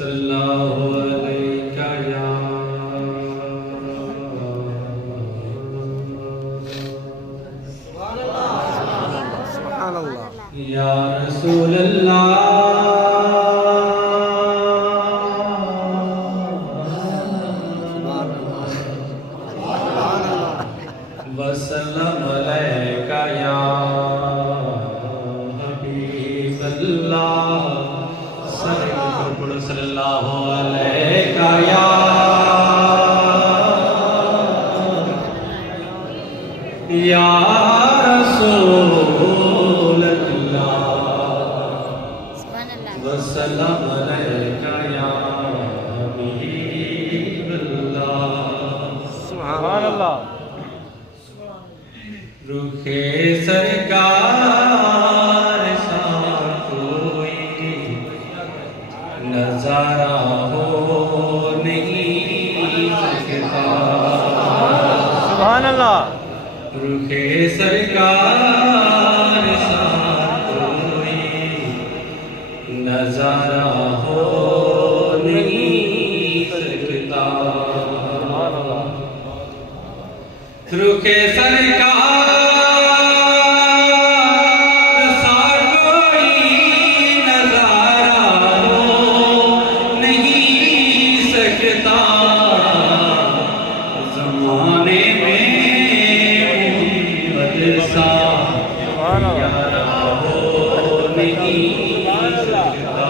صلی اللہ علیہ یا سبحان اللہ یا رسول اللہ وسلم علیک یا حبیب اللہ صلی اللہ علیک یا رسول اللہ وسلم علیک یا حبیب اللہ سبحان اللہ رخ سرکار سا کوئی نظارہ ہو نہیں سکتا سبحان اللہ رخ سرکار سا کوئی نظارہ ہو نہیں سکتا رخ سرکار سا کوئی نظارہ ہو نہیں سکتا زمانے میں محمد سا پیارا ہو نہیں سکتا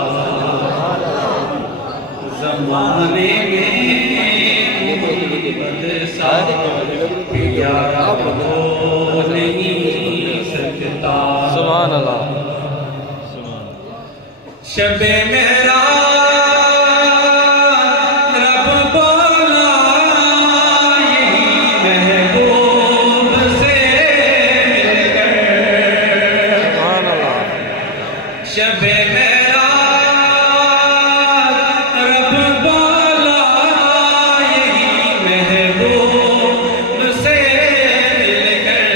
زمانے میں محمد سا پیارا ہو نہیں سکتا سبحان اللہ شب معراج رب بولا یہی محبوب سے مل کر سبحان اللہ شب معراج رب بولا یہی محبوب سے مل کر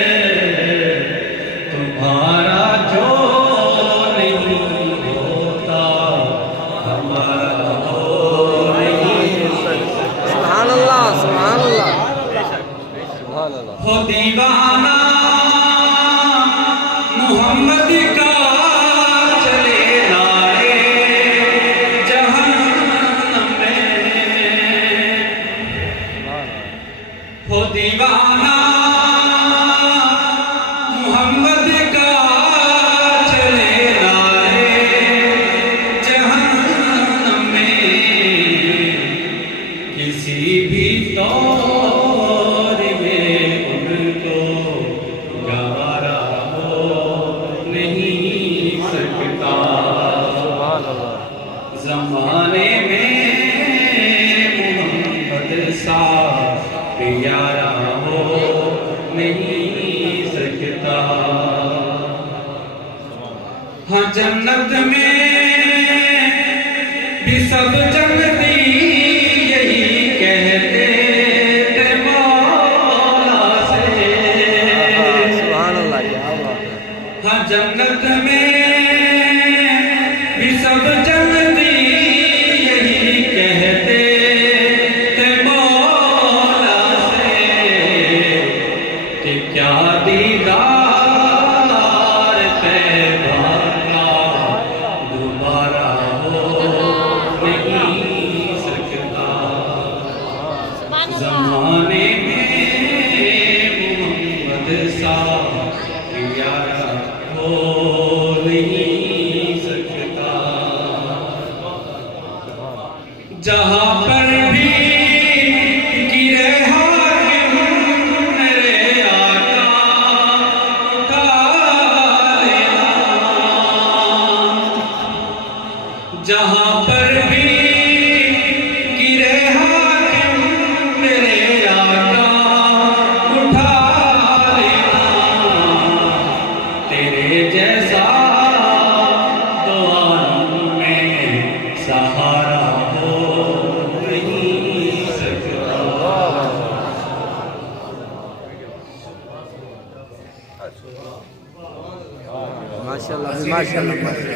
تمہارا جو نہیں ہوتا ہمارا ہو نہیں سکتا سبحان اللہ سبحان اللہ سبحان اللہ ہو دیوانہ محمد کا چلے نعرے جہنم میں ہو دیوانہ محمد کا چلے نعرے جہنم میں کسی بھی دور میں ان کو گوارا ہو نہیں سکتا سبحان اللہ زمانے میں محمد سا پیارا ہو نہیں سکتا ہاں جنت میں بھی سب جنتی یہی کہتے تھے مولا سے سبحان اللہ کیا بات ہے ہاں جنت میں بھی سب جنتی یہی کہتے تھے مولا سے کہ کیا دیدار طیبہ کا دوبارہ ہو نہیں سکتا زمانے میں محمد سا پیارا ہو نہیں سکتا جہاں پر بھی گرے حاکم میرے آقا اٹھا لینا جہاں پر بھی گرے حاکم میرے آقا اٹھا لینا تیرے جیسا دو عالم میں سہارا ہو نہیں سکتا ماشاء اللہ ماشاء اللہ